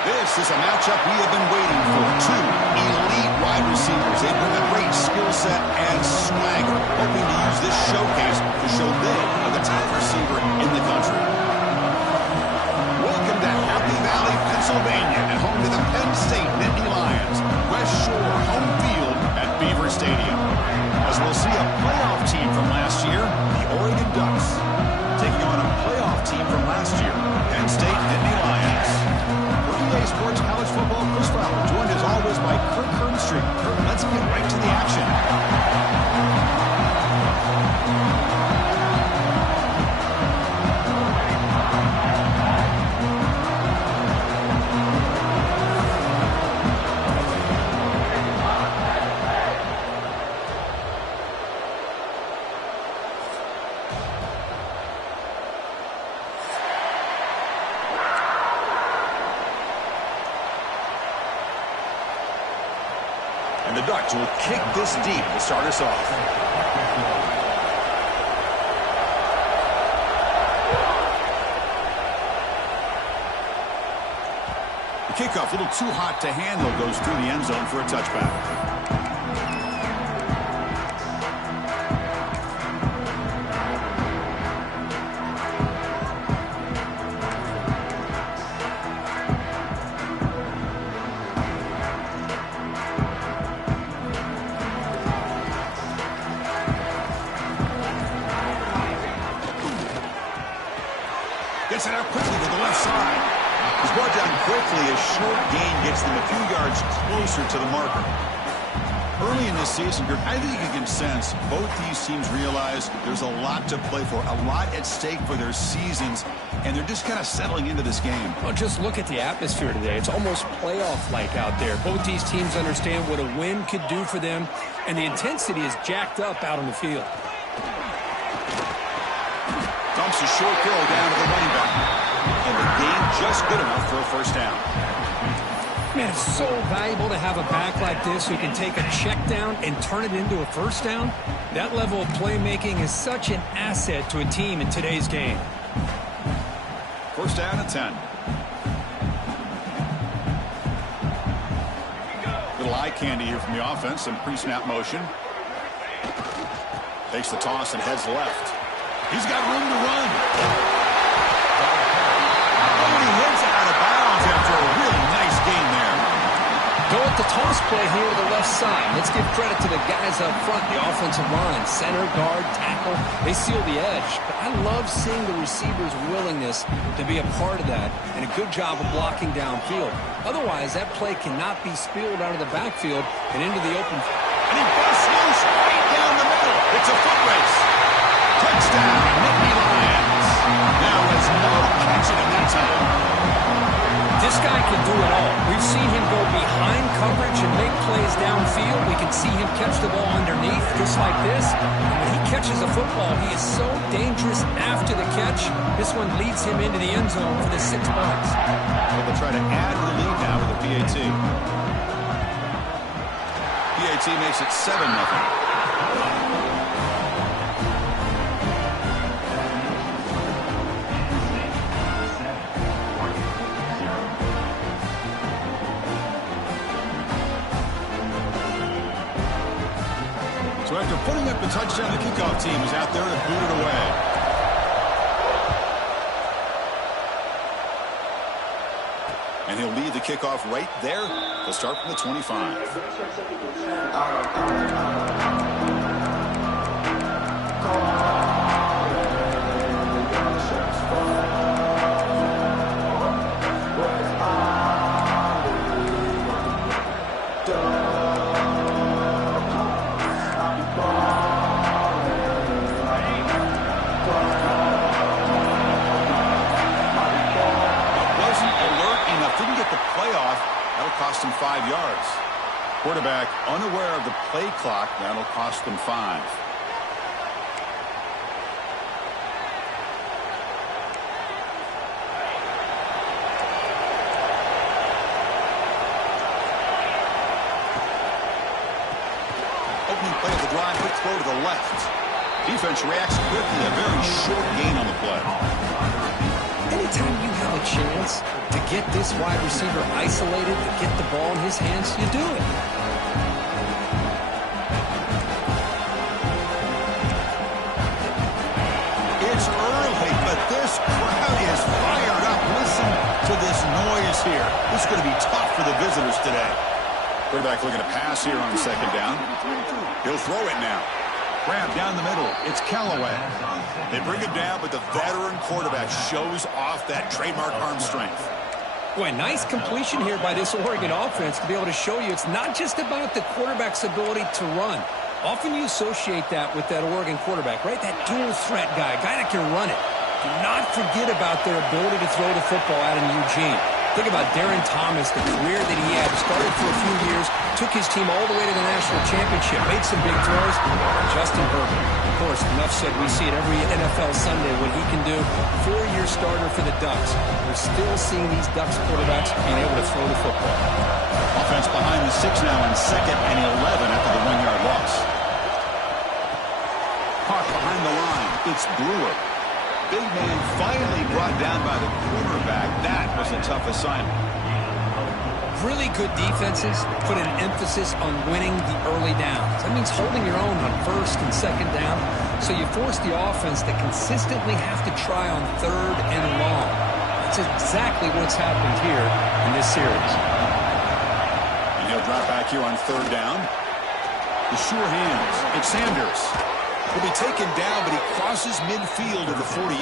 This is a matchup we have been waiting for. Two elite wide receivers. They bring a great skill set and swagger, hoping to use this showcase to show they are the top receiver in the country. Welcome to Happy Valley, Pennsylvania, and home to the Penn State Nittany Lions. West Shore home field at Beaver Stadium. As we'll see a playoff team from last year, the Oregon Ducks, taking on a playoff team from last year, Penn State Nittany Lions. EA Sports College Football, Chris Fowler, joined as always by Kirk Kernstreet. Kirk, let's get right to the action. And the Ducks will kick this deep to start us off. The kickoff, a little too hot to handle, goes through the end zone for a touchback. Gets it out quickly to the left side. He's brought down quickly. A short gain gets them a few yards closer to the marker. Early in this season, I think you can sense both these teams realize there's a lot to play for, a lot at stake for their seasons, and they're just kind of settling into this game. Well, just look at the atmosphere today. It's almost playoff-like out there. Both these teams understand what a win could do for them, and the intensity is jacked up out on the field. Dumps a short throw down to the running back. And the gain just good enough for a first down. Man, it's so valuable to have a back like this who can take a check down and turn it into a first down. That level of playmaking is such an asset to a team in today's game. First down at 10. Little eye candy here from the offense. Some pre-snap motion. Takes the toss and heads left. He's got room to run. Oh, he heads out of bounds after a really nice gain there. Go with the toss play here to the left side. Let's give credit to the guys up front, the offensive line, center, guard, tackle. They seal the edge. But I love seeing the receiver's willingness to be a part of that and a good job of blocking downfield. Otherwise, that play cannot be spilled out of the backfield and into the open. And he busts loose right down the middle. It's a foot race. Touchdown, Nittany Lions. Now there's no catching him that time. This guy can do it all. We've seen him go behind coverage and make plays downfield. We can see him catch the ball underneath just like this. And when he catches a football, he is so dangerous after the catch. This one leads him into the end zone for the 6 points. They'll try to add to the lead now with a PAT. Ncaa makes it 7-0. So after putting up the touchdown, the kickoff team is out there to boot it away. And he'll lead the kickoff right there. They'll start from the 25. Cost him 5 yards. Quarterback unaware of the play clock. That'll cost them 5. Opening play of the drive, quick throw to the left. Defense reacts quickly. A very short gain on the play. Anytime you have a chance to get this wide receiver isolated and get the ball in his hands, you do it. It's early, but this crowd is fired up. Listen to this noise here. This is going to be tough for the visitors today. Quarterback looking to pass here on 2nd down. He'll throw it now. Grab down the middle. It's Callaway. They bring him down, but the veteran quarterback shows off that trademark arm strength. Boy, nice completion here by this Oregon offense to be able to show you it's not just about the quarterback's ability to run. Often you associate that with that Oregon quarterback, right? That dual threat guy that can run it. Do not forget about their ability to throw the football out in Eugene. Think about Darren Thomas, the career that he had. Started for a few years, took his team all the way to the national championship, made some big throws. Justin Herbert, of course, enough said. We see it every NFL Sunday what he can do. 4-year starter for the Ducks. We're still seeing these Ducks quarterbacks being able to throw the football. Offense behind the 6 now in 2nd and 11 after the 1-yard loss. Hawk behind the line. It's Brewer. Big man finally brought down by the quarterback. That was a tough assignment. Really good defenses put an emphasis on winning the early downs. That means holding your own on 1st and 2nd down. So you force the offense to consistently have to try on 3rd and long. That's exactly what's happened here in this series. And he'll drop back here on 3rd down. The sure hands. It's Sanders. Will be taken down, but he crosses midfield to the 48.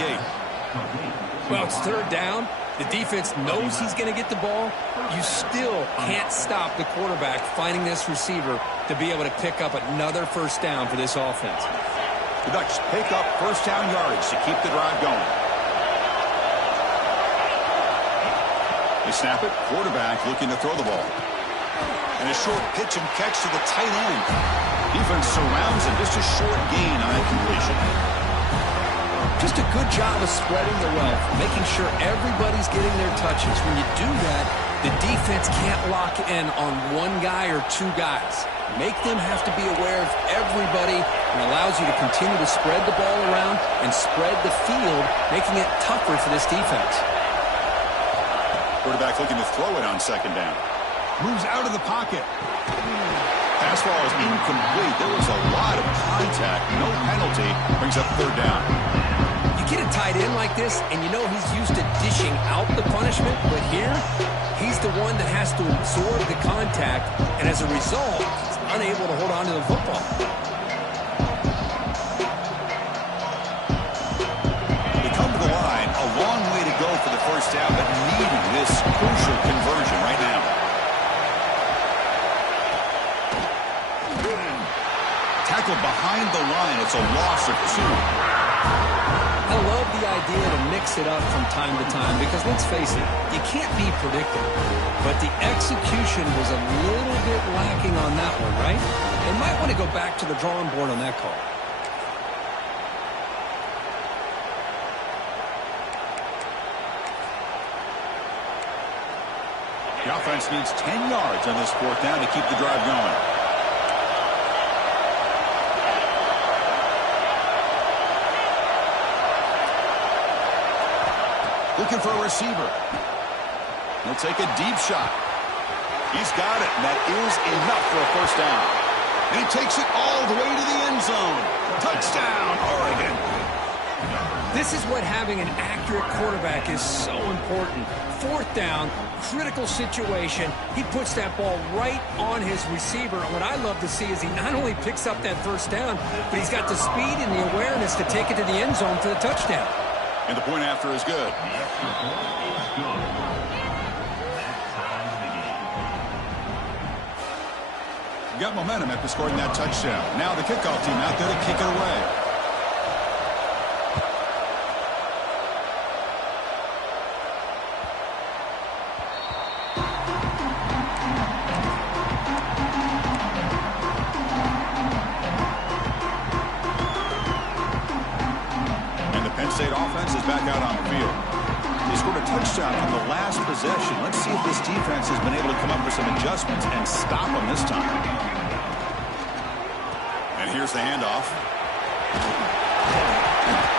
Well, it's 3rd down. The defense knows he's going to get the ball. You still can't stop the quarterback finding this receiver to be able to pick up another 1st down for this offense. The Ducks pick up 1st down yardage to keep the drive going. They snap it. Quarterback looking to throw the ball. And a short pitch and catch to the tight end. Defense surrounds him. Just a short gain on that completion. Just a good job of spreading the wealth, making sure everybody's getting their touches. When you do that, the defense can't lock in on 1 guy or 2 guys. Make them have to be aware of everybody, and allows you to continue to spread the ball around and spread the field, making it tougher for this defense. Quarterback looking to throw it on 2nd down. Moves out of the pocket. Pass ball is incomplete. There was a lot of contact. No penalty. Brings up 3rd down. You get a tight end like this, and you know he's used to dishing out the punishment, but here, he's the one that has to absorb the contact, and as a result, he's unable to hold on to the football. They come to the line. A long way to go for the 1st down, but needing this crucial conversion right now. Tackled behind the line. It's a loss of 2. I love the idea to mix it up from time to time because, let's face it, you can't be predictable. But the execution was a little bit lacking on that one, right? They might want to go back to the drawing board on that call. The offense needs 10 yards on this 4th down to keep the drive going. looking for a receiver. He'll take a deep shot. He's got it, and that is enough for a first down. And he takes it all the way to the end zone. Touchdown, Oregon. This is what having an accurate quarterback is so important. Fourth down, critical situation. He puts that ball right on his receiver. And what I love to see is he not only picks up that first down, but he's got the speed and the awareness to take it to the end zone for the touchdown. And the point after is good. You got momentum after scoring that touchdown. Now the kickoff team out there to kick it away. State offense is back out on the field. They scored a touchdown on the last possession. Let's see if this defense has been able to come up with some adjustments and stop them this time. And here's the handoff.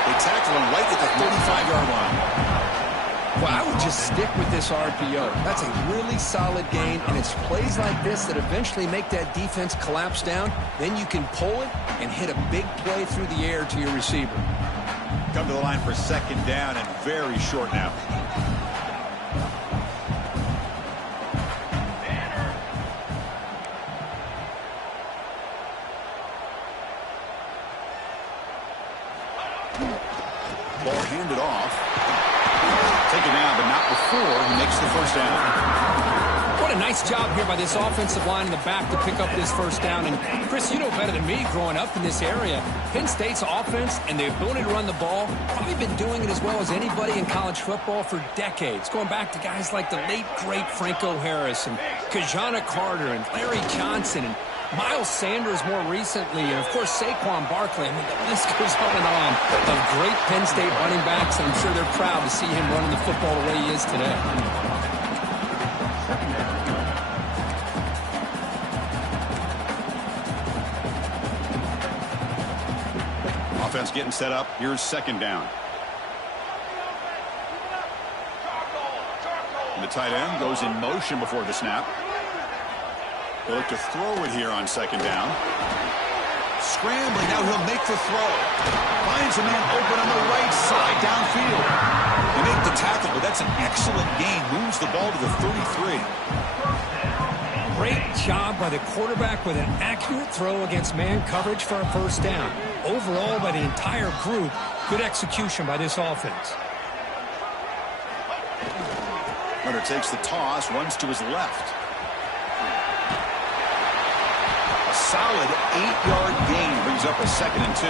They tackle him right at the 35-yard line. Well, I would just stick with this RPO. That's a really solid gain, and it's plays like this that eventually make that defense collapse down. Then you can pull it and hit a big play through the air to your receiver. Come to the line for second down and very short now. Ball handed off. Taken down, but not before he makes the first down. What a nice job here by this offensive line in the back to pick up this first down. And, Chris, you know better than me growing up in this area, Penn State's offense and the ability to run the ball, probably been doing it as well as anybody in college football for decades, going back to guys like the late, great Franco Harris and Kajana Carter and Larry Johnson and Miles Sanders more recently, and, of course, Saquon Barkley. I mean, the list goes on and on of great Penn State running backs, and I'm sure they're proud to see him running the football the way he is today. Offense getting set up. Here's second down. And the tight end goes in motion before the snap. They'll look to throw it here on second down. Scrambling. Now he'll make the throw. Finds a man open on the right side downfield. They make the tackle, but that's an excellent gain. Moves the ball to the 33. Great job by the quarterback with an accurate throw against man coverage for a first down. Overall, by the entire group, good execution by this offense. Hunter takes the toss, runs to his left. A solid 8-yard gain brings up a 2nd and 2.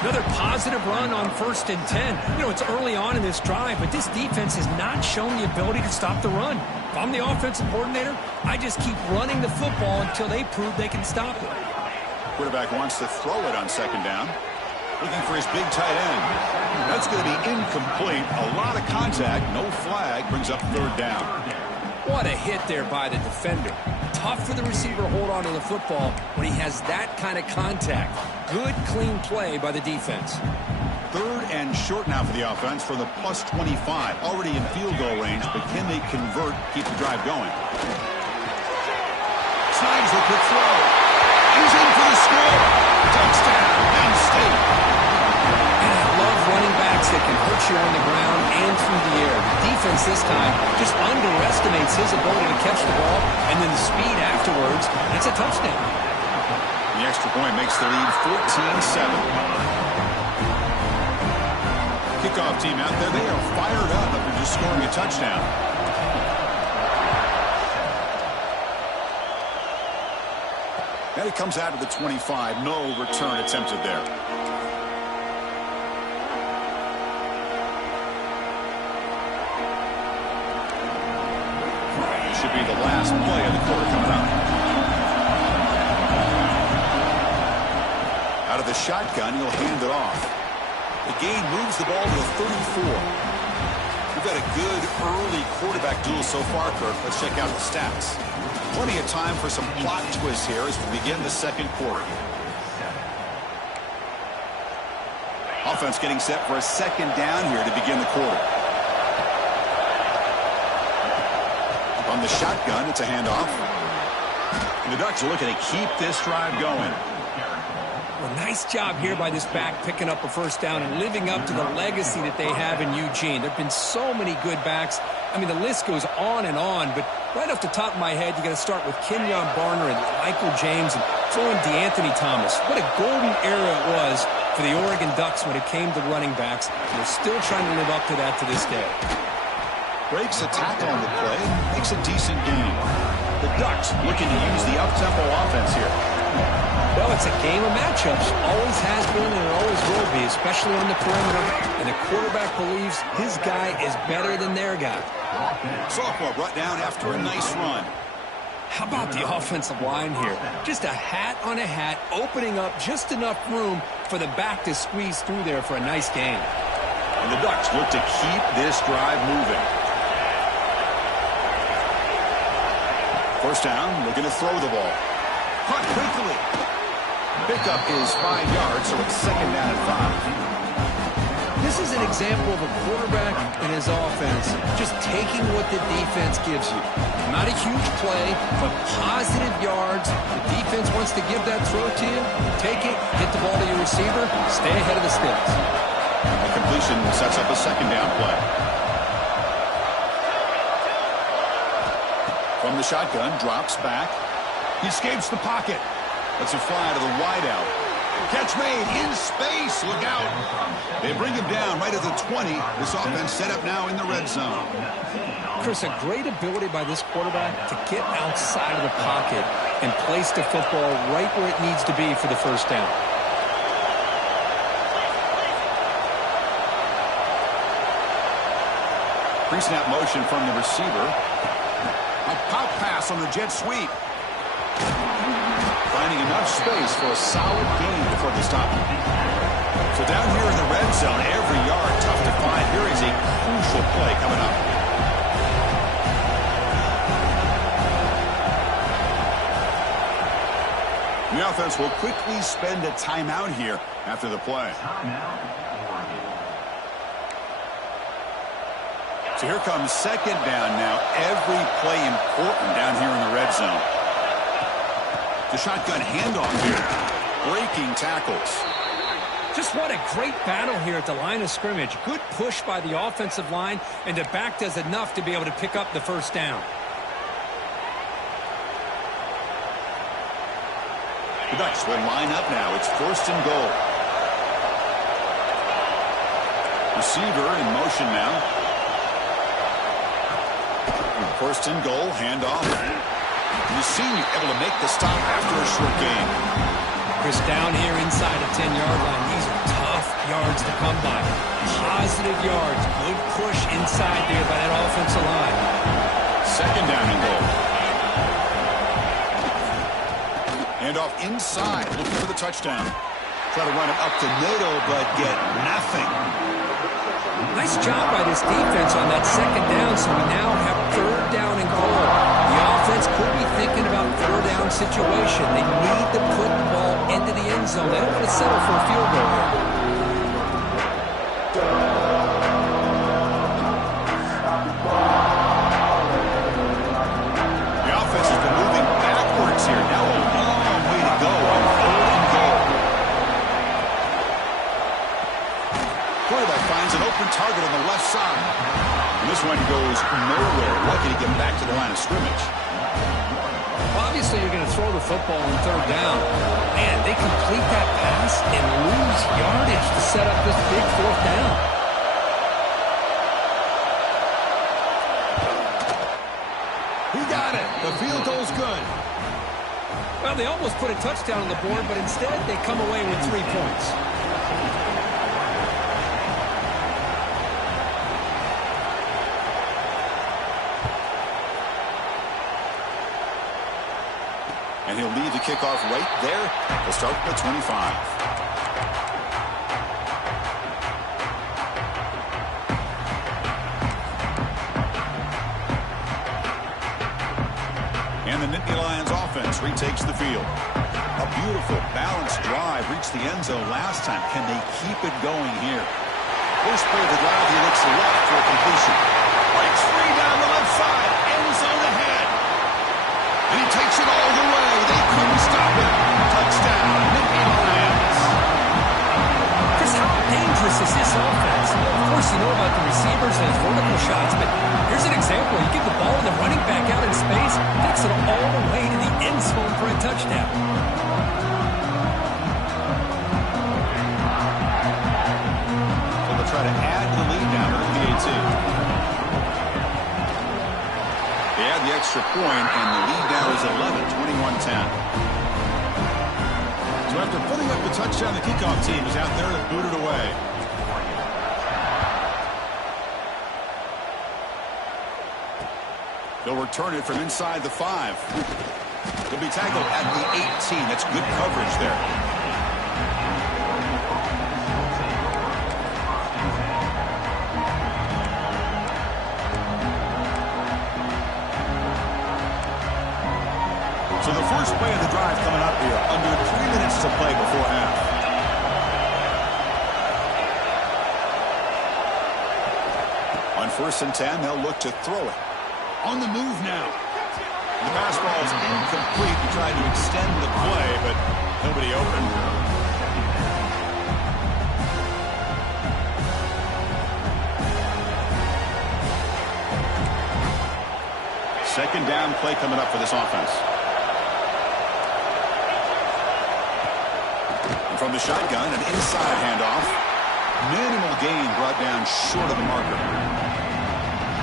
Another positive run on 1st and 10. You know, it's early on in this drive, but this defense has not shown the ability to stop the run. If I'm the offensive coordinator, I just keep running the football until they prove they can stop it. Quarterback wants to throw it on second down. Looking for his big tight end. That's going to be incomplete. A lot of contact. No flag. Brings up third down. What a hit there by the defender. Tough for the receiver to hold on to the football when he has that kind of contact. Good, clean play by the defense. Third and short now for the offense for the plus 25. Already in field goal range, but can they convert, keep the drive going? Snides the quick throw. He's in for the score. Touchdown, Penn State. And I love running backs that can hurt you on the ground and through the air. The defense this time just underestimates his ability to catch the ball, and then the speed afterwards. It's a touchdown. The extra point makes the lead 14-7. Kickoff team out there, they are fired up after just scoring a touchdown. And it comes out of the 25. No return attempted there. This should be the last play of the quarter coming up. Out of the shotgun, he'll hand it off. The gain moves the ball to the 34. We've got a good early quarterback duel so far, Kirk. Let's check out the stats. Plenty of time for some plot twists here as we begin the second quarter. Offense getting set for a second down here to begin the quarter. the shotgun, it's a handoff. And the Ducks are looking to keep this drive going. Well, nice job here by this back picking up a first down and living up to the legacy that they have in Eugene. There have been so many good backs. I mean, the list goes on, but right off the top of my head, you got to start with Kenyon Barner and Michael James and throw in DeAnthony Thomas. What a golden era it was for the Oregon Ducks when it came to running backs. They're still trying to live up to that to this day. Breaks a tackle on the play, makes a decent gain. The Ducks looking to use the up-tempo offense here. Well, it's a game of matchups. Always has been and it always will be, especially on the perimeter. And the quarterback believes his guy is better than their guy. Sophomore brought down after a nice run. How about the offensive line here? Just a hat on a hat, opening up just enough room for the back to squeeze through there for a nice gain. And the Ducks look to keep this drive moving. First down, looking to throw the ball. Caught quickly. Pickup is 5 yards, so it's second down and 5. This is an example of a quarterback and his offense just taking what the defense gives you. Not a huge play, but positive yards. The defense wants to give that throw to you. Take it, get the ball to your receiver, stay ahead of the sticks. A completion sets up a second down play. From the shotgun, drops back. He escapes the pocket. Lets it fly to the wideout. Catch made in space. Look out. They bring him down right at the 20. This offense set up now in the red zone. Chris, a great ability by this quarterback to get outside of the pocket and place the football right where it needs to be for the first down. Pre-snap motion from the receiver. A pop pass on the jet sweep. Finding enough space for a solid gain before the stop. So down here in the red zone, every yard tough to find. Here is a crucial play coming up. The offense will quickly spend a timeout here after the play. So here comes second down now. Every play important down here in the red zone. The shotgun handoff here. Breaking tackles. Just what a great battle here at the line of scrimmage. Good push by the offensive line, and the back does enough to be able to pick up the first down. The Ducks will line up now. It's first and goal. Receiver in motion now. First and goal, handoff. The senior able to make the stop after a short gain. Chris, down here inside the 10-yard line. These are tough yards to come by. Positive yards. Good push inside there by that offensive line. Second down and goal. Handoff inside, looking for the touchdown. Try to run it up to middle, but get nothing. Nice job by this defense on that second down, so we now have third down and goal. The offense could be thinking about third down situation. They need to put the ball into the end zone. They don't want to settle for a field goal here. The offense has been moving backwards here. Now a long way to go on third and goal. Quarterback finds an open target on the left side. And this one goes nowhere. Lucky to get back to the line of scrimmage. Well, obviously, you're going to throw the football on third down. Man, they complete that pass and lose yardage to set up this big fourth down. He got it. The field goal's good. Well, they almost put a touchdown on the board, but instead they come away with 3 points. And he'll lead the kickoff right there. He'll start at the 25. And the Nittany Lions offense retakes the field. A beautiful, balanced drive reached the end zone last time. Can they keep it going here? First play of the drive, he looks left for completion. Breaks free down the left side. End zone ahead. And he takes it all the way. They couldn't stop it. Touchdown, Nittany Lions. Chris, how dangerous is this offense? Of course, you know about the receivers and his vertical shots, but here's an example. You give the ball to the running back out in space, takes it all the way to the end zone for a touchdown. So they'll try to add to the lead now at the 18. They add the extra point, and the lead now is 11, 21-10. So after putting up the touchdown, the kickoff team is out there to boot it away. They'll return it from inside the 5. They'll be tackled at the 18. That's good coverage there. So the first play of the drive coming up here. Under 3 minutes to play before half. On 1st and 10, they'll look to throw it. On the move now. The pass ball is incomplete. He tried to extend the play, but nobody open. Second down play coming up for this offense. And from the shotgun, an inside handoff. Minimal gain brought down short of the marker.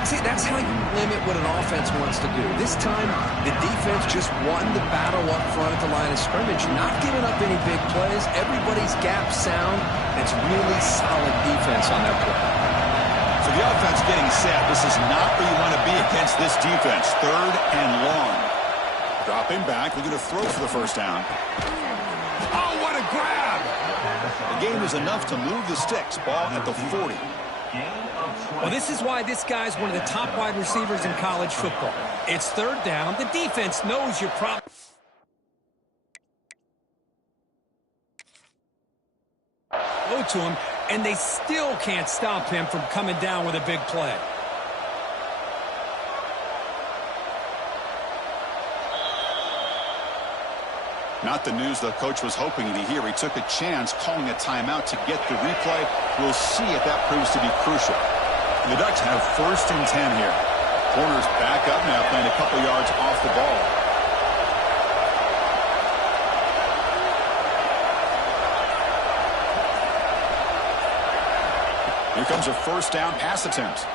See, that's how you limit what an offense wants to do. This time, the defense just won the battle up front at the line of scrimmage, not giving up any big plays. Everybody's gap sound. It's really solid defense on that play. So the offense getting set. This is not where you want to be against this defense. 3rd and long. Dropping back, looking to throw for the first down. Oh, what a grab! The gain is enough to move the sticks. Ball at the 40. Well, this is why this guy's one of the top wide receivers in college football. It's 3rd down. The defense knows your problem. Go to him, and they still can't stop him from coming down with a big play. Not the news the coach was hoping to hear. He took a chance calling a timeout to get the replay. We'll see if that proves to be crucial. The Ducks have 1st and 10 here. Corners back up now, playing a couple yards off the ball. Here comes a first down pass attempt.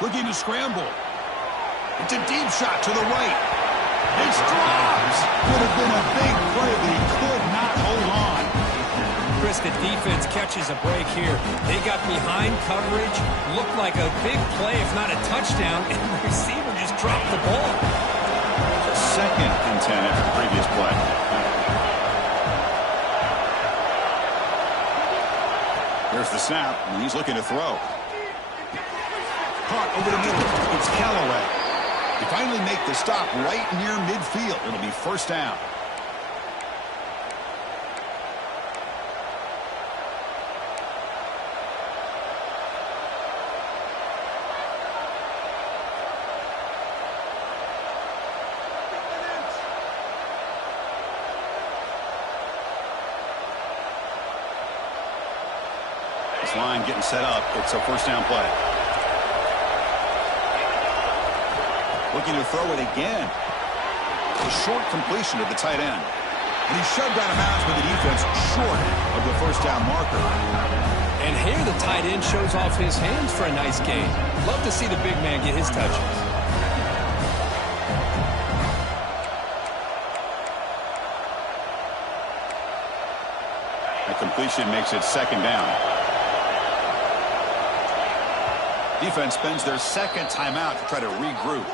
Looking to scramble. It's a deep shot to the right. It's dropped. Could have been a big play, but he could not hold on. Chris, the defense catches a break here. They got behind coverage, looked like a big play, if not a touchdown, and the receiver just dropped the ball. So 2nd and 10 after the previous play. Here's the snap, and he's looking to throw. Caught over the middle. It's Callaway. They finally make the stop right near midfield. It'll be first down. This line getting set up. It's a first down play. Looking to throw it again. A short completion to the tight end. And he's shoved out of bounds with the defense short of the first down marker. And here the tight end shows off his hands for a nice gain. Love to see the big man get his touches. A completion makes it second down. Defense spends their second timeout to try to regroup.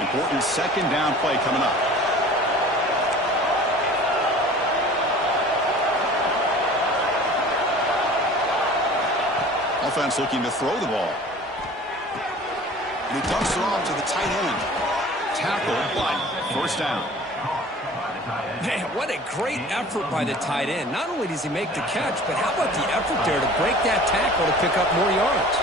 Important second down play coming up. Offense looking to throw the ball. And he dumps it off to the tight end. Tackled, but first down. Man, what a great effort by the tight end. Not only does he make the catch, but how about the effort there to break that tackle to pick up more yards?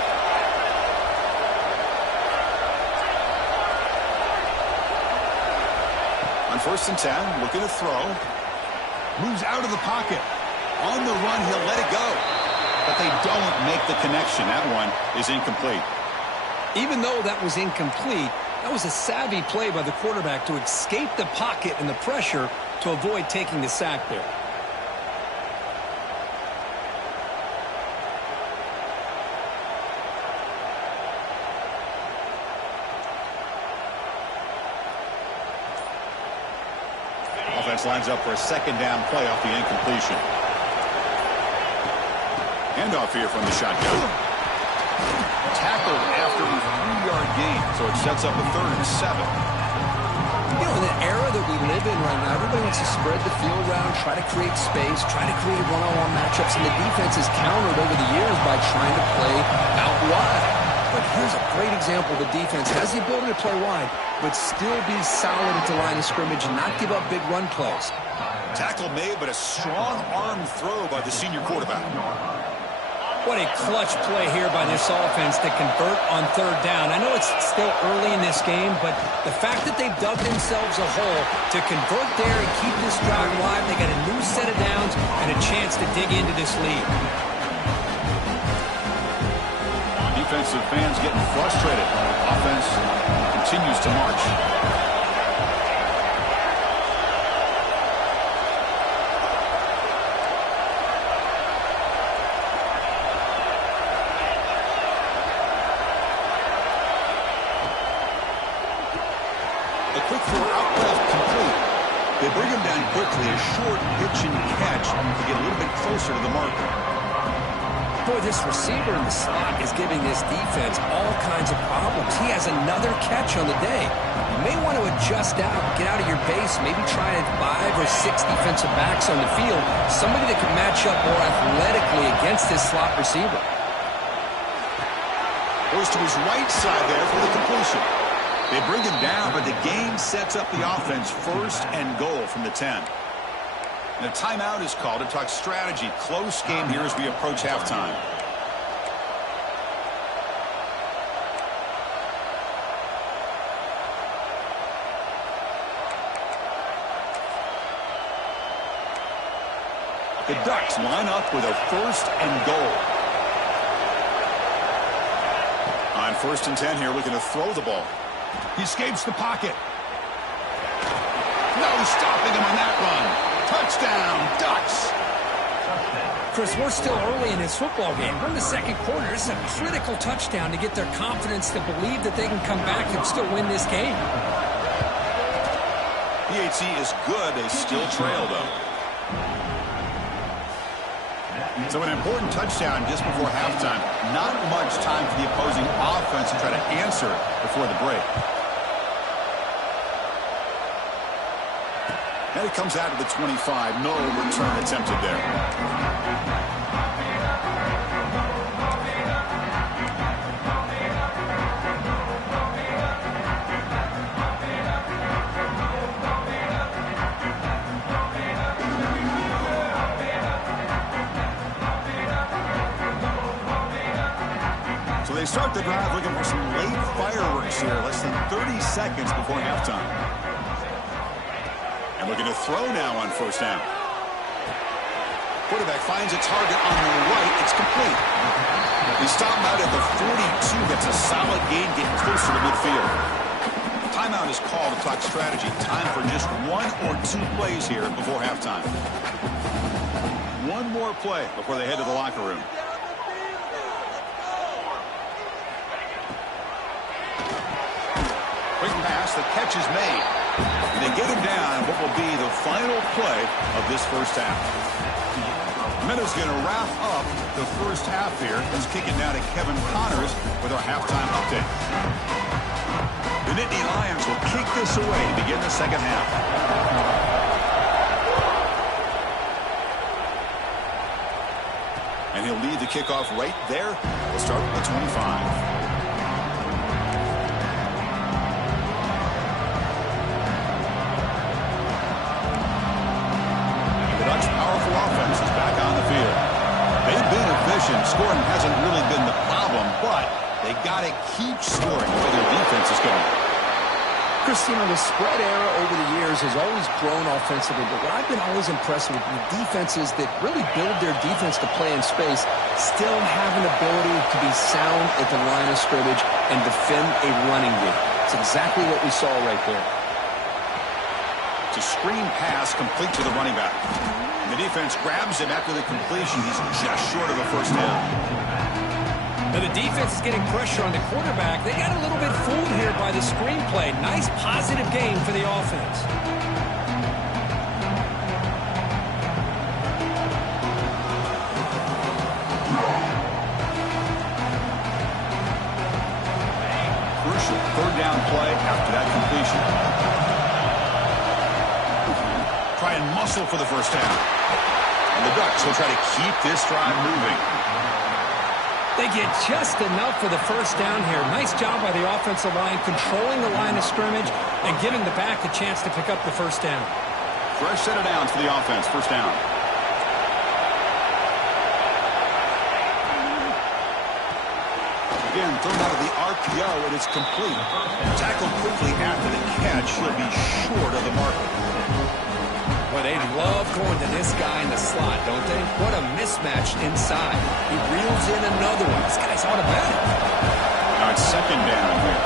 On 1st and 10, looking to throw. Moves out of the pocket. On the run, he'll let it go. But they don't make the connection. That one is incomplete. Even though that was incomplete, that was a savvy play by the quarterback to escape the pocket and the pressure to avoid taking the sack there. Offense lines up for a 2nd down play off the incompletion. Handoff here from the shotgun. Tackled after a 3-yard gain, so it sets up a 3rd and 7. You know, in the era that we live in right now, everybody wants to spread the field around, try to create space, try to create one-on-one matchups, and the defense has countered over the years by trying to play out wide. But here's a great example. The defense has the ability to play wide, but still be solid at the line of scrimmage and not give up big run plays. Tackle made, but a strong arm throw by the senior quarterback. What a clutch play here by this offense to convert on 3rd down. I know it's still early in this game, but the fact that they've dug themselves a hole to convert there and keep this drive alive, they got a new set of downs and a chance to dig into this lead. Defensive fans getting frustrated. Offense continues to march. A quick throw out left complete. They bring him down quickly. A short pitch and catch to get a little bit closer to the marker. Boy, this receiver in the slot is giving this defense all kinds of problems. He has another catch on the day. You may want to adjust out, get out of your base, maybe try 5 or 6 defensive backs on the field, somebody that can match up more athletically against this slot receiver. Goes to his right side there for the completion. They bring him down, but the game sets up the offense 1st and goal from the 10. And a timeout is called to talk strategy. Close game here as we approach halftime. The Ducks line up with a 1st and goal. On 1st and 10 here, looking to throw the ball. He escapes the pocket. No stopping him on that run. Touchdown, Ducks. Chris, we're still early in this football game. We're in the 2nd quarter. This is a critical touchdown to get their confidence to believe that they can come back and still win this game. PAT is good. They still trail, though. So an important touchdown just before halftime. Not much time for the opposing offense to try to answer before the break. And it comes out of the 25. No return attempted there. So they start the drive looking for some late fireworks here. Less than 30 seconds before halftime. And looking to throw now on 1st down. Quarterback finds a target on the right. It's complete. They stop him out at the 42. Gets a solid gain, getting closer to midfield. Timeout is called to talk strategy. Time for just 1 or 2 plays here before halftime. One more play before they head to the locker room. Quick pass, the catch is made. They get him down what will be the final play of this 1st half. Meadows going to wrap up the 1st half here. He's kicking down to Kevin Connors with our halftime update. The Nittany Lions will kick this away to begin the 2nd half. And he'll lead the kickoff right there. We'll start with the 25. scoring hasn't really been the problem, but they got to keep scoring the way their defense is going. Christina, the spread era over the years has always grown offensively, but what I've been always impressed with the defenses that really build their defense to play in space still have an ability to be sound at the line of scrimmage and defend a running game. It's exactly what we saw right there. It's a screen pass complete to the running back. And the defense grabs him after the completion. He's just short of a first down. Now the defense is getting pressure on the quarterback. They got a little bit fooled here by the screenplay. Nice positive game for the offense. Crucial third down play after that completion. Try and muscle for the first down. And the Ducks will try to keep this drive moving. They get just enough for the first down here. Nice job by the offensive line, controlling the line of scrimmage and giving the back a chance to pick up the first down. Fresh set of downs for the offense. First down. Again, thrown out of the RPO, and it's complete. Tackled quickly after the catch. He'll be short of the marker. Well, they love going to this guy in the slot, don't they? What a mismatch inside. He reels in another one. This guy's automatic. Now it's second down here.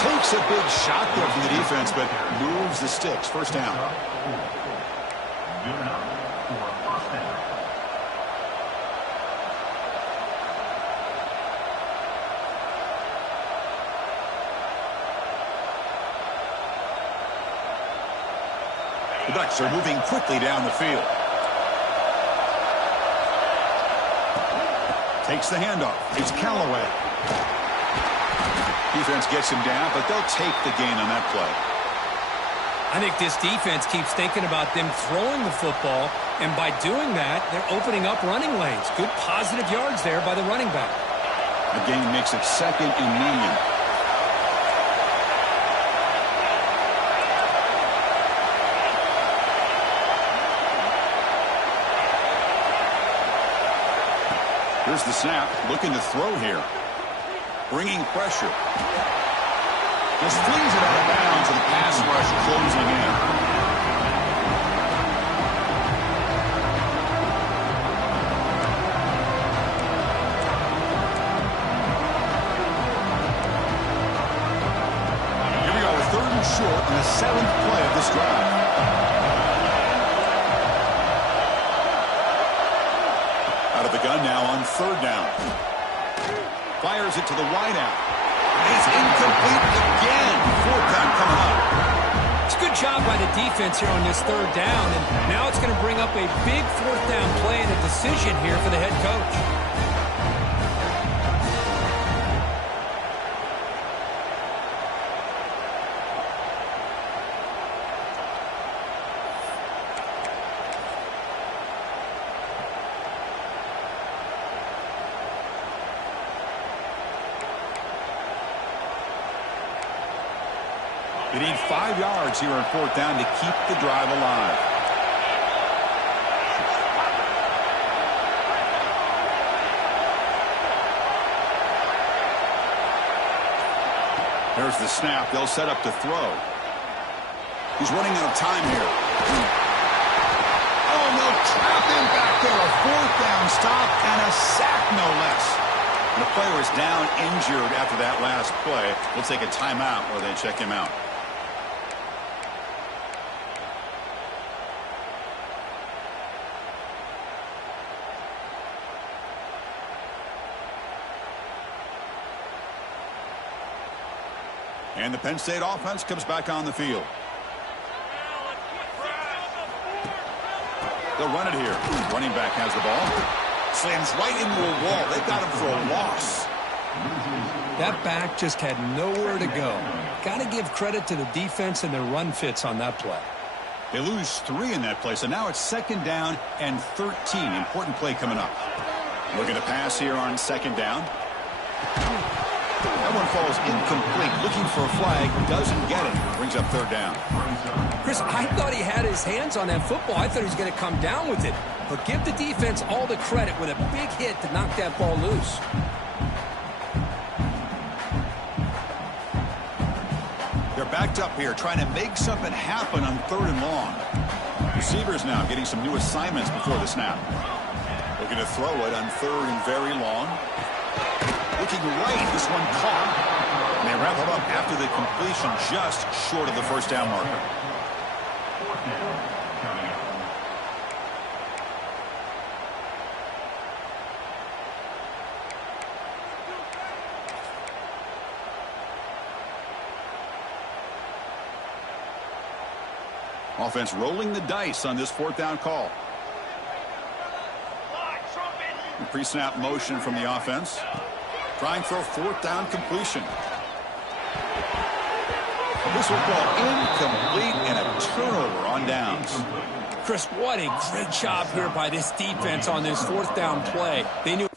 Takes a big shot there from the defense, but moves the sticks. First down. The Ducks are moving quickly down the field. Takes the handoff. It's Callaway. Defense gets him down, but they'll take the gain on that play. I think this defense keeps thinking about them throwing the football, and by doing that, they're opening up running lanes. Good positive yards there by the running back. The gain makes it second and medium. Here's the snap, looking to throw here. Bringing pressure. Just flings it out of bounds and the pass rush closing in. Here we go, third and short on the seventh play of this drive. Out of the gun now on third down. Fires it to the wideout. It's incomplete again. Fourth down coming up. It's a good job by the defense here on this third down, and now it's going to bring up a big fourth down play and a decision here for the head coach. They need 5 yards here on fourth down to keep the drive alive. There's the snap. They'll set up to throw. He's running out of time here. Oh, no, trap him back there. A fourth down stop and a sack, no less. And the player is down injured after that last play. We'll take a timeout while they check him out. And the Penn State offense comes back on the field. They'll run it here. Running back has the ball. Slams right into a wall. They've got him for a loss. That back just had nowhere to go. Got to give credit to the defense and their run fits on that play. They lose 3 in that play, so now it's second down and 13. Important play coming up. Looking to pass here on second down. That one falls incomplete. Looking for a flag. Doesn't get it. Brings up third down. Chris, I thought he had his hands on that football. I thought he was going to come down with it. But give the defense all the credit with a big hit to knock that ball loose. They're backed up here trying to make something happen on 3rd and long. Receivers now getting some new assignments before the snap. Looking to throw it on 3rd and very long. Looking right, this one caught. And they wrap it up after the completion just short of the first down marker. Offense rolling the dice on this 4th down call. Pre-snap motion from the offense. Trying for a 4th down completion. This will ball incomplete and a turnover on downs. Chris, what a great job here by this defense on this 4th down play. They knew.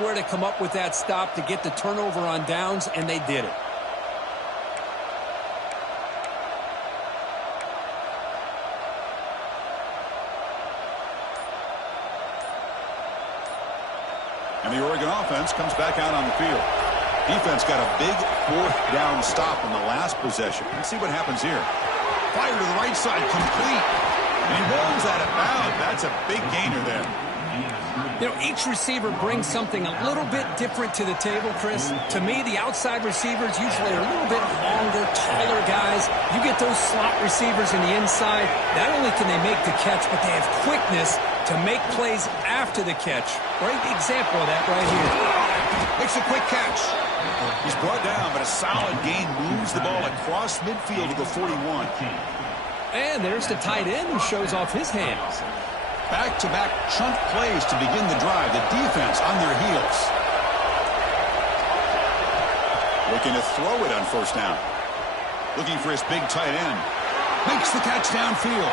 Where to come up with that stop to get the turnover on downs, and they did it. And the Oregon offense comes back out on the field. Defense got a big 4th down stop in the last possession. Let's see what happens here. Fire to the right side, complete. And he rolls out of bounds. That's a big gainer there. You know, each receiver brings something a little bit different to the table, Chris. To me, the outside receivers usually are a little bit longer, taller guys. You get those slot receivers in the inside, not only can they make the catch, but they have quickness to make plays after the catch. Great example of that right here. Makes a quick catch. He's brought down, but a solid gain moves the ball across midfield to the 41. And there's the tight end who shows off his hands. Back-to-back chunk plays to begin the drive. The defense on their heels. Looking to throw it on 1st down. Looking for his big tight end. Makes the catch downfield.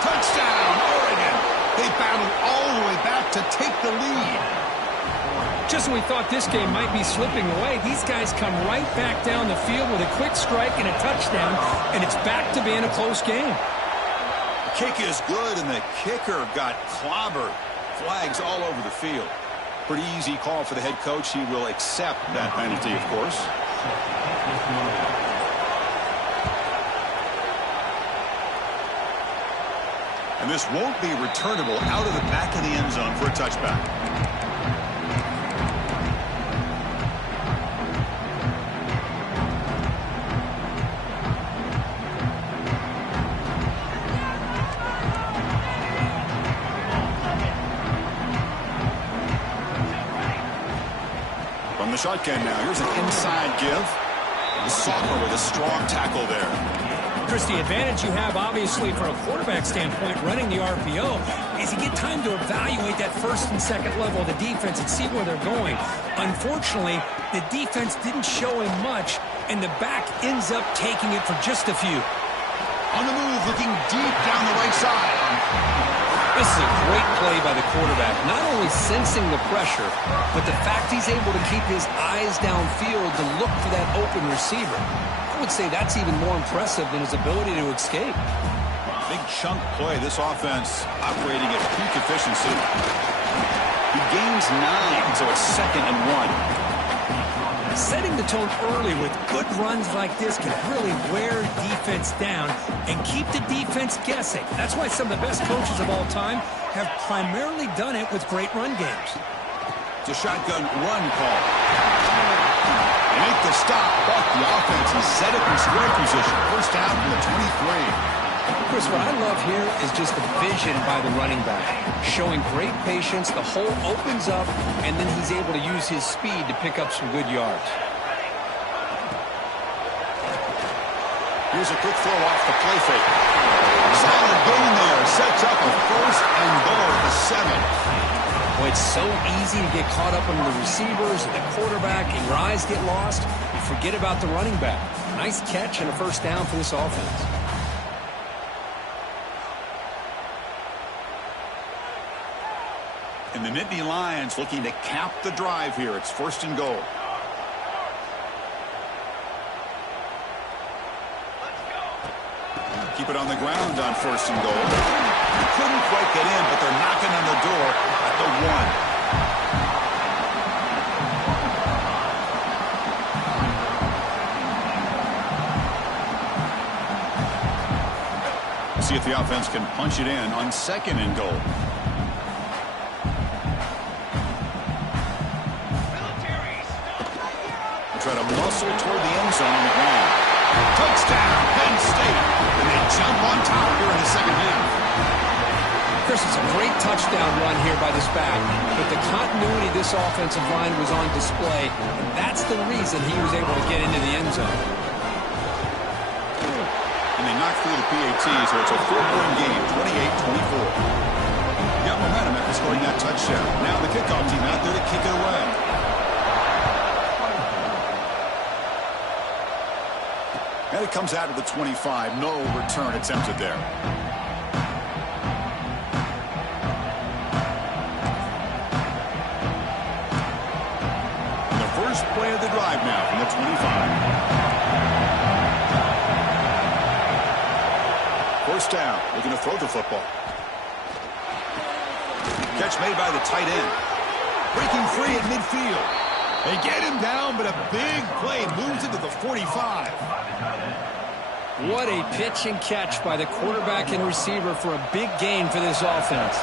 Touchdown, Oregon. They battled all the way back to take the lead. Just when we thought this game might be slipping away, these guys come right back down the field with a quick strike and a touchdown, and it's back to being a close game. Kick is good, and the kicker got clobbered. Flags all over the field. Pretty easy call for the head coach. He will accept that penalty, of course. And this won't be returnable out of the back of the end zone for a touchback. From the shotgun now, here's an inside give. The sophomore with a strong tackle there. Chris, the advantage you have, obviously, from a quarterback standpoint, running the RPO, is you get time to evaluate that 1st and 2nd level of the defense and see where they're going. Unfortunately, the defense didn't show him much, and the back ends up taking it for just a few. On the move, looking deep down the right side. This is a great play by the quarterback, not only sensing the pressure, but the fact he's able to keep his eyes downfield to look for that open receiver. I would say that's even more impressive than his ability to escape. Big chunk play. This offense operating at peak efficiency. He gains 9, so it's 2nd and 1. Setting the tone early with good runs like this can really wear defense down and keep the defense guessing. That's why some of the best coaches of all time have primarily done it with great run games. It's a shotgun run call. They make the stop, but the offense is set up in square position. 1st down from the 23. Chris, what I love here is just the vision by the running back. Showing great patience, the hole opens up, and then he's able to use his speed to pick up some good yards. Here's a quick throw off the play fake. Solid gain there. Sets up a 1st and goal at the 7. Boy, it's so easy to get caught up on the receivers and the quarterback, and your eyes get lost. You forget about the running back. Nice catch and a first down for this offense. And the Nittany Lions looking to cap the drive here. It's 1st and goal. Keep it on the ground on 1st and goal. Couldn't quite get in, but they're knocking on the door at the 1. See if the offense can punch it in on 2nd and goal. Try to muscle toward the end zone on the ground. Touchdown, Penn State. And they jump on top here in the second half. Chris, it's a great touchdown run here by this back, but the continuity of this offensive line was on display, and that's the reason he was able to get into the end zone. And they knocked through the PAT, so it's a 4-point game, 28-24. Got momentum after scoring that touchdown. Now the kickoff team out there to kick it away. And it comes out of the 25. No return attempted there. And the first play of the drive now from the 25. First down. Looking to throw the football. Catch made by the tight end. Breaking free at midfield. They get him down, but a big play moves into the 45. What a pitch and catch by the quarterback and receiver for a big gain for this offense.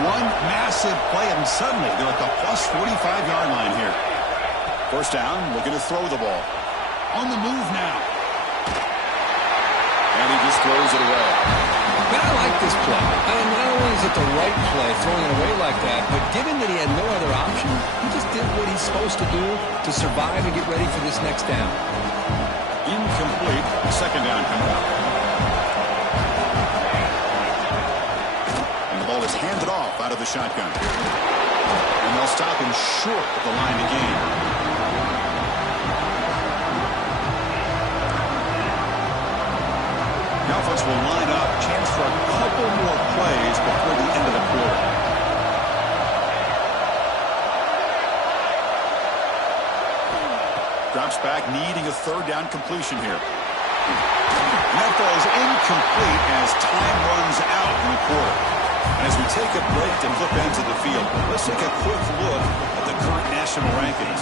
One massive play, and suddenly they're at the plus 45-yard line here. First down, looking to throw the ball. On the move now. And he just throws it away. Man, I like this play. I mean, not only is it the right play, throwing it away like that, but given that he had no other option, he just did what he's supposed to do to survive and get ready for this next down. Incomplete. Second down coming up. And the ball is handed off out of the shotgun. And they'll stop him short of the line to gain. The offense will line up. Chance for a couple more plays before the end of the quarter. Drops back, needing a third down completion here. And that ball is incomplete as time runs out in the quarter. And as we take a break to flip ends of the field, let's take a quick look at the current national rankings.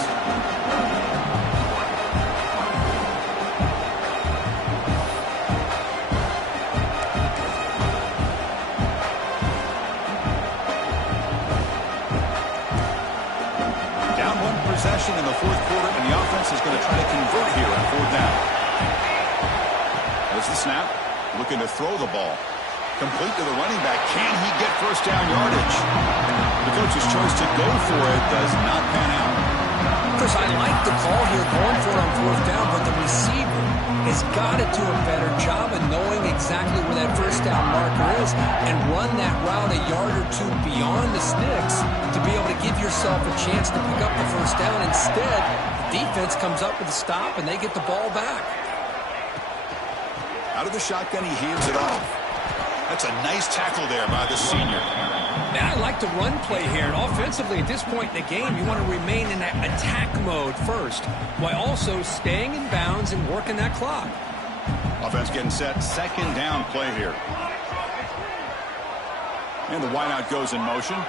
Possession in the fourth quarter, and the offense is going to try to convert here on 4th down. There's the snap. Looking to throw the ball. Complete to the running back. Can he get first down yardage? The coach's choice to go for it does not pan out. Chris, I like the call here going for it on 4th down, but the receiver has got to do a better job of knowing exactly where that first down marker is and run that route a yard or two beyond the sticks to be able to give yourself a chance to pick up the first down. Instead, the defense comes up with a stop and they get the ball back. Out of the shotgun, he hands it off. That's a nice tackle there by the senior. Man, I like the run play here. And offensively, at this point in the game, you want to remain in that attack mode first, while also staying in bounds and working that clock. Offense getting set. Second down play here. And the wideout goes in motion.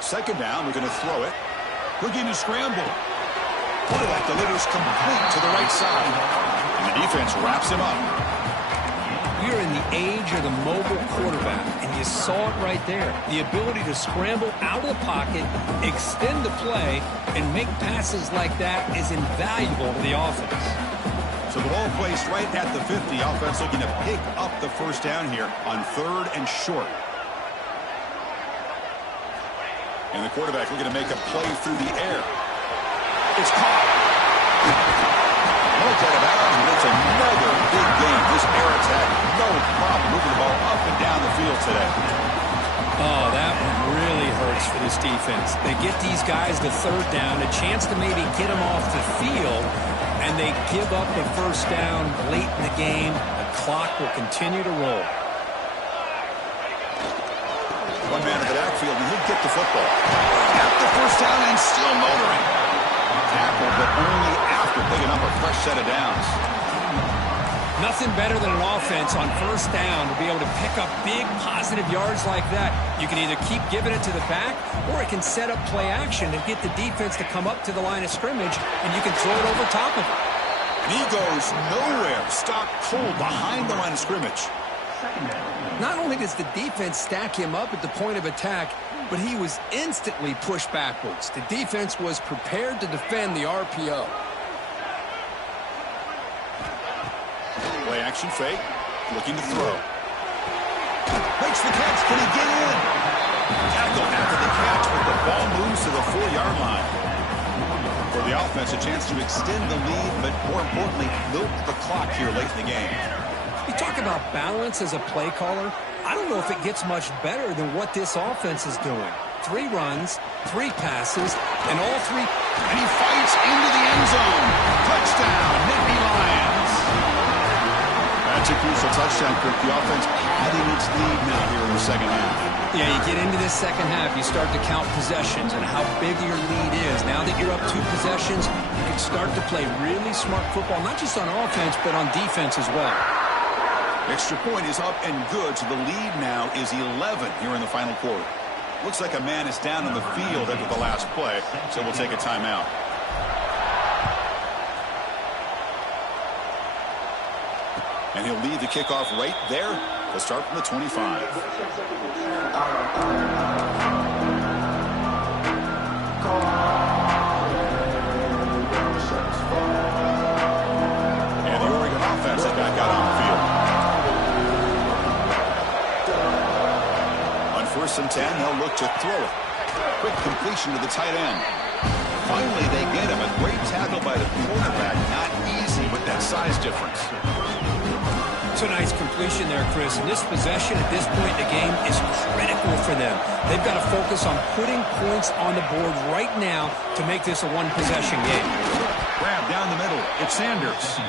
Second down, we're going to throw it. Looking to scramble. Quarterback delivers complete to the right side. And the defense wraps him up. We're in the age of the mobile quarterback, and you saw it right there. The ability to scramble out of the pocket, extend the play, and make passes like that is invaluable to the offense. So the ball placed right at the 50. Offense looking to pick up the first down here on 3rd and short. And the quarterback looking to make a play through the air. It's caught. Won't get it out, and it's another big game. This air attack, no problem moving the ball up and down the field today. Oh, that one really hurts for this defense. They get these guys to third down, a chance to maybe get them off the field, and they give up the first down late in the game. The clock will continue to roll. One man in the backfield, and he'll get the football. Got the first down and still motoring. Tackle, but only after picking up a fresh set of downs. Nothing better than an offense on first down to be able to pick up big positive yards like that. You can either keep giving it to the back, or it can set up play action and get the defense to come up to the line of scrimmage, and you can throw it over top of it. And he goes nowhere. Stopped cold behind the line of scrimmage. Not only does the defense stack him up at the point of attack, but he was instantly pushed backwards. The defense was prepared to defend the RPO. Play action fake, looking to throw. Makes the catch, can he get in? Tackle after the catch, but the ball moves to the 4-yard line. For the offense, a chance to extend the lead, but more importantly, milk the clock here late in the game. You talk about balance as a play caller. I don't know if it gets much better than what this offense is doing. 3 runs, 3 passes, and all 3. And he fights into the end zone. Touchdown, Nittany Lions. That's a crucial touchdown, Kirk. The offense padding its lead now here in the second half. Yeah, you get into this second half, you start to count possessions and how big your lead is. Now that you're up 2 possessions, you can start to play really smart football, not just on offense, but on defense as well. Extra point is up and good, so the lead now is 11 here in the final quarter. Looks like a man is down on the field after the last play, so we'll take a timeout. And he'll lead the kickoff right there to start from the 25. And the Oregon offense is back out on the field. On 1st and 10, they'll look to throw it. Quick completion to the tight end. Finally, they get him. A great tackle by the quarterback. Not easy with that size difference. It's a nice completion there, Chris. And this possession at this point in the game is critical for them. They've got to focus on putting points on the board right now to make this a one-possession game. Grab down the middle. It's Sanders.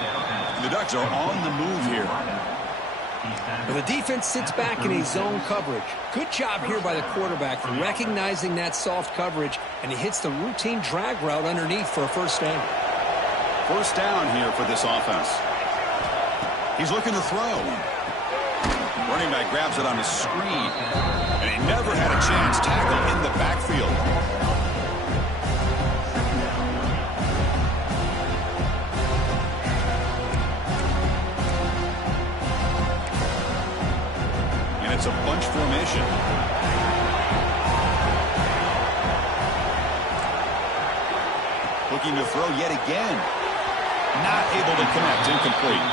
The Ducks are on the move here. Well, the defense sits back in a zone coverage. Good job here by the quarterback recognizing that soft coverage, and he hits the routine drag route underneath for a first down. First down here for this offense. He's looking to throw. Running back grabs it on the screen. And he never had a chance. Tackle in the backfield. And it's a bunch formation. Looking to throw yet again. Not able to connect. Incomplete.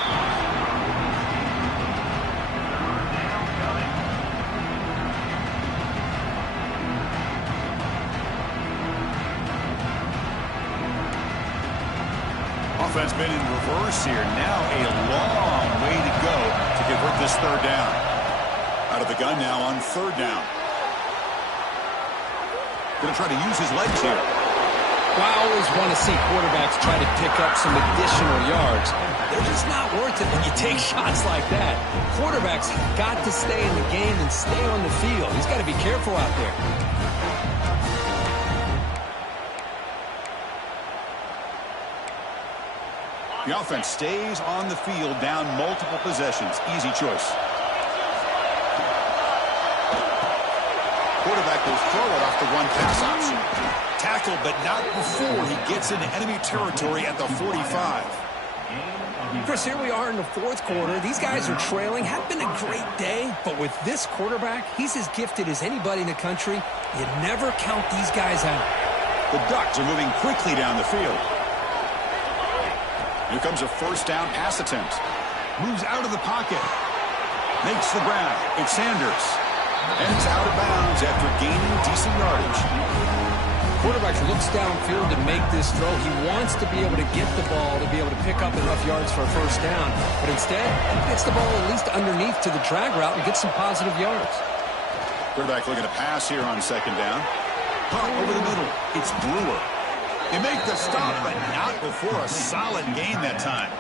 Offense been in reverse here. Now a long way to go to convert this third down. Out of the gun now on 3rd down. Going to try to use his legs here. Well, I always want to see quarterbacks try to pick up some additional yards. They're just not worth it when you take shots like that. Quarterbacks have got to stay in the game and stay on the field. He's got to be careful out there. The offense stays on the field, down multiple possessions. Easy choice. Quarterback will throw it off the one pass option. Tackled, but not before he gets into enemy territory at the 45. Chris, here we are in the 4th quarter. These guys are trailing. Had been a great day, but with this quarterback, he's as gifted as anybody in the country. You never count these guys out. The Ducks are moving quickly down the field. Here comes a first down pass attempt. Moves out of the pocket. Makes the grab. It's Sanders. Ends out of bounds after gaining decent yardage. Quarterback looks downfield to make this throw. He wants to be able to get the ball to be able to pick up enough yards for a first down. But instead, he gets the ball at least underneath to the drag route and gets some positive yards. Quarterback looking to pass here on second down. Punt over the middle. It's Brewer. They make the stop, but not before a solid gain that time.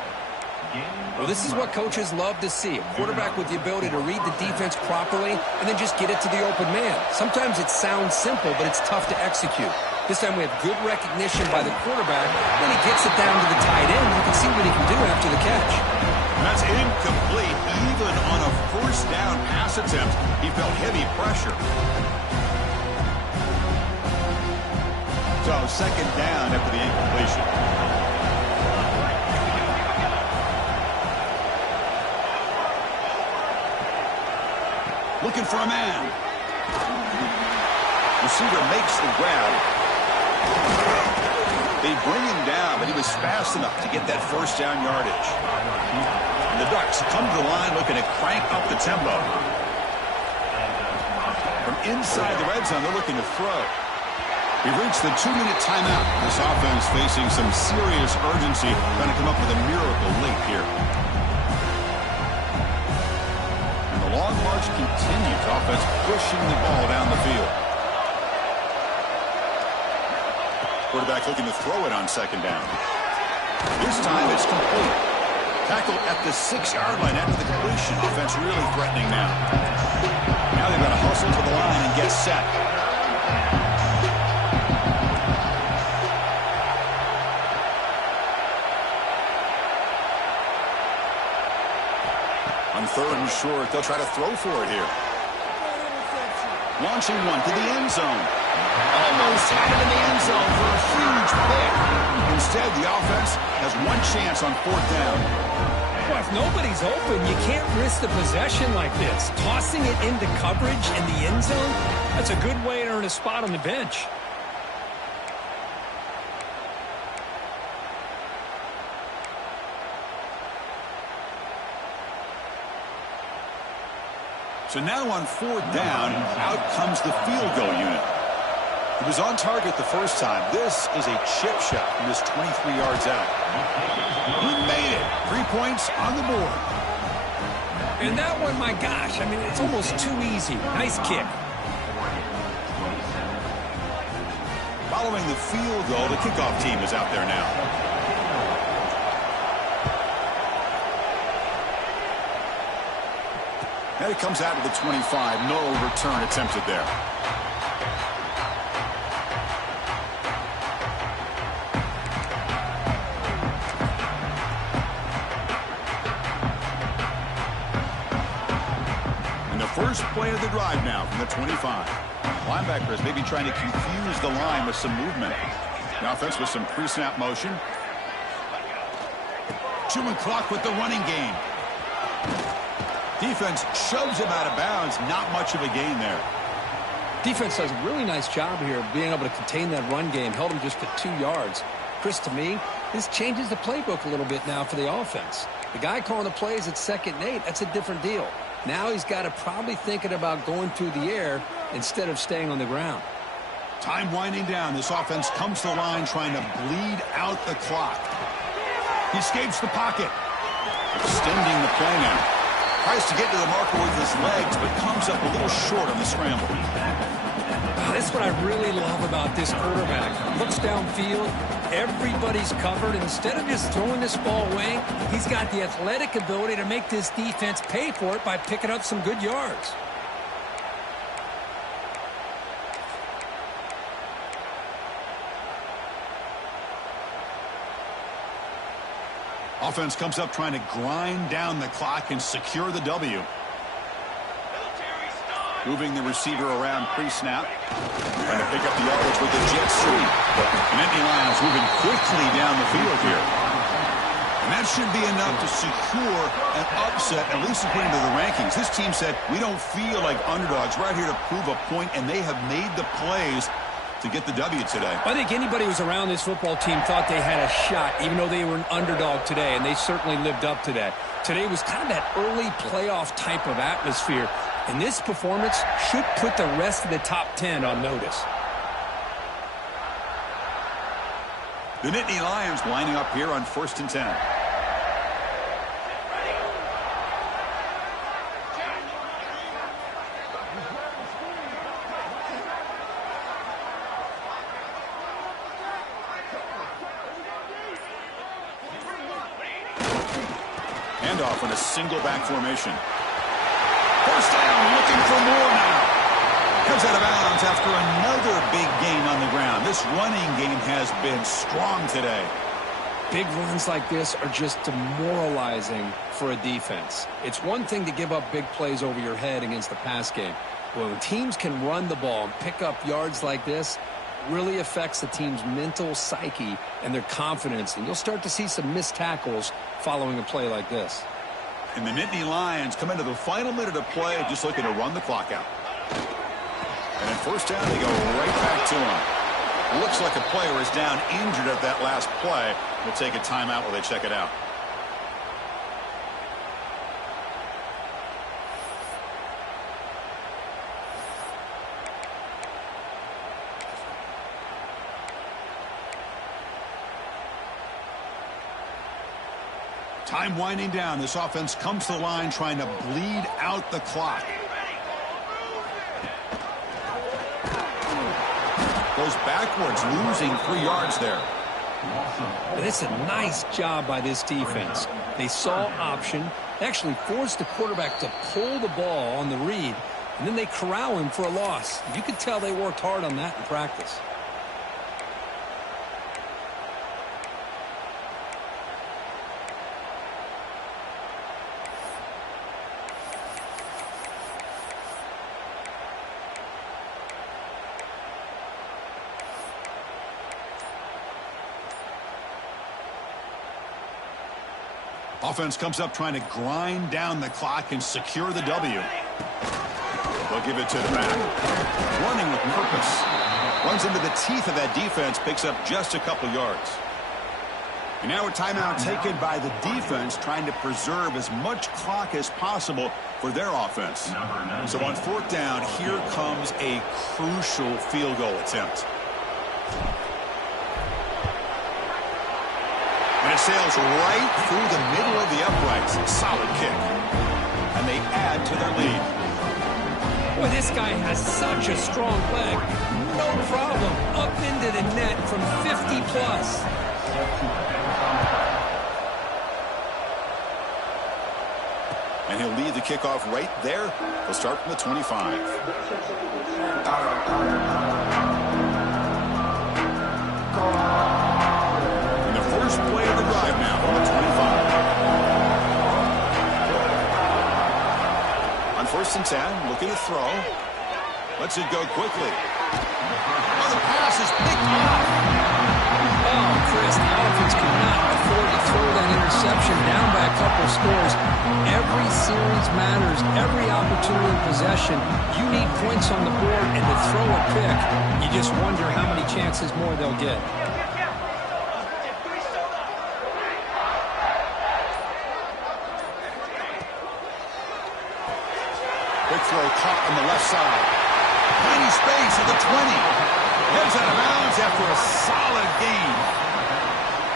Well, this is what coaches love to see. A quarterback with the ability to read the defense properly and then just get it to the open man. Sometimes it sounds simple, but it's tough to execute. This time we have good recognition by the quarterback. When he gets it down to the tight end, you can see what he can do after the catch. That's incomplete. Even on a first down pass attempt, he felt heavy pressure. So second down after the incompletion. Looking for a man. Receiver makes the grab. They bring him down, but he was fast enough to get that first down yardage. And the Ducks come to the line looking to crank up the tempo. From inside the red zone, they're looking to throw. We've reached the 2-minute timeout. This offense facing some serious urgency, trying to come up with a miracle late here. And the long march continues. Offense pushing the ball down the field. Quarterback looking to throw it on second down. This time it's complete. Tackled at the 6-yard line after the completion. Offense really threatening now. Now they've got to hustle to the line and get set. On third and short, they'll try to throw for it here. Launching one to the end zone. Almost had it in the end zone for a huge pick. Instead, the offense has one chance on fourth down. Well, if nobody's open, you can't risk the possession like this. Tossing it into coverage in the end zone, that's a good way to earn a spot on the bench. So now on fourth down, out comes the field goal unit. He was on target the first time. This is a chip shot from just 23 yards out. He made it. 3 points on the board. And that one, my gosh, I mean, it's almost too easy. Nice kick. Following the field goal, the kickoff team is out there now. And it comes out to the 25. No return attempted there. And the first play of the drive now from the 25. Linebackers maybe trying to confuse the line with some movement. The offense with some pre-snap motion. Chewing clock with the running game. Defense shoves him out of bounds. Not much of a gain there. Defense does a really nice job here of being able to contain that run game. Held him just to 2 yards. Chris, to me, this changes the playbook a little bit now for the offense. The guy calling the plays at 2nd and 8, that's a different deal. Now he's got to probably thinking about going through the air instead of staying on the ground. Time winding down. This offense comes to the line trying to bleed out the clock. He escapes the pocket. Extending the play now. Tries to get to the marker with his legs, but comes up a little short on the scramble. That's what I really love about this quarterback. Looks downfield, everybody's covered. Instead of just throwing this ball away, he's got the athletic ability to make this defense pay for it by picking up some good yards. Offense comes up trying to grind down the clock and secure the W. Moving the receiver around pre-snap. Trying to pick up the yardage with the jet sweep. And Nittany Lions moving quickly down the field here. And that should be enough to secure an upset, at least according to the rankings. This team said, we don't feel like underdogs. We're out here to prove a point, and they have made the plays to get the W today. I think anybody who's around this football team thought they had a shot, even though they were an underdog today, and they certainly lived up to that. Today was kind of that early playoff type of atmosphere, and this performance should put the rest of the top 10 on notice. The Nittany Lions lining up here on 1st and 10. handoff in a single back formation. First down, looking for more now. Comes out of bounds after another big gain on the ground. This running game has been strong today. Big runs like this are just demoralizing for a defense. It's one thing to give up big plays over your head against the pass game. But when teams can run the ball and pick up yards like this, it really affects the team's mental psyche and their confidence. And you'll start to see some missed tackles following a play like this. And the Nittany Lions come into the final minute of play just looking to run the clock out. And then first down, they go right back to him. Looks like a player is down injured at that last play. We'll take a timeout while they check it out. Time winding down. This offense comes to the line trying to bleed out the clock. Goes backwards, losing 3 yards there. But it's a nice job by this defense. They saw option, actually forced the quarterback to pull the ball on the read, and then they corral him for a loss. You could tell they worked hard on that in practice. Offense comes up trying to grind down the clock and secure the W. They'll give it to the back. Running with purpose. Runs into the teeth of that defense, picks up just a couple yards. And now a timeout taken by the defense, trying to preserve as much clock as possible for their offense. So on fourth down, here comes a crucial field goal attempt. And it sails right through the middle of the uprights. Solid kick. And they add to their lead. Boy, this guy has such a strong leg. No problem. Up into the net from 50 plus. And he'll lead the kickoff right there. He'll start from the 25. And the first play of the drive now from the 25. On 1st and 10, looking to throw. Lets it go quickly. Oh, the pass is picked off. Oh, Chris, the offense cannot afford to throw that interception down by a couple of scores. Every series matters. Every opportunity in possession. You need points on the board, and to throw a pick, you just wonder how many chances more they'll get. Quick throw caught on the left side. Tiny space at the 20. Heads out of bounds after a solid gain.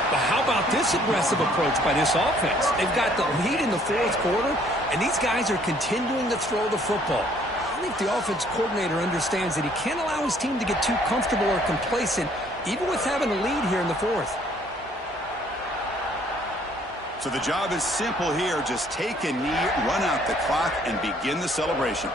But how about this aggressive approach by this offense? They've got the lead in the fourth quarter, and these guys are continuing to throw the football. I think the offense coordinator understands that he can't allow his team to get too comfortable or complacent, even with having a lead here in the fourth. So the job is simple here. Just take a knee, run out the clock, and begin the celebration.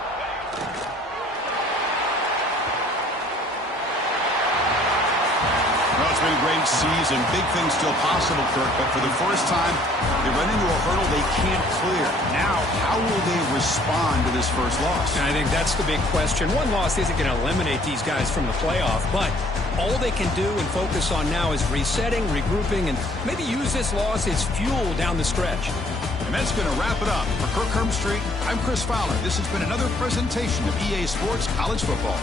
Well, it's been a great season. Big things still possible, Kirk, but for the first time, they run into a hurdle they can't clear. Now, how will they respond to this first loss? And I think that's the big question. One loss isn't going to eliminate these guys from the playoff, but all they can do and focus on now is resetting, regrouping, and maybe use this loss as fuel down the stretch. And that's going to wrap it up. For Kirk Street, I'm Chris Fowler. This has been another presentation of EA Sports College Football.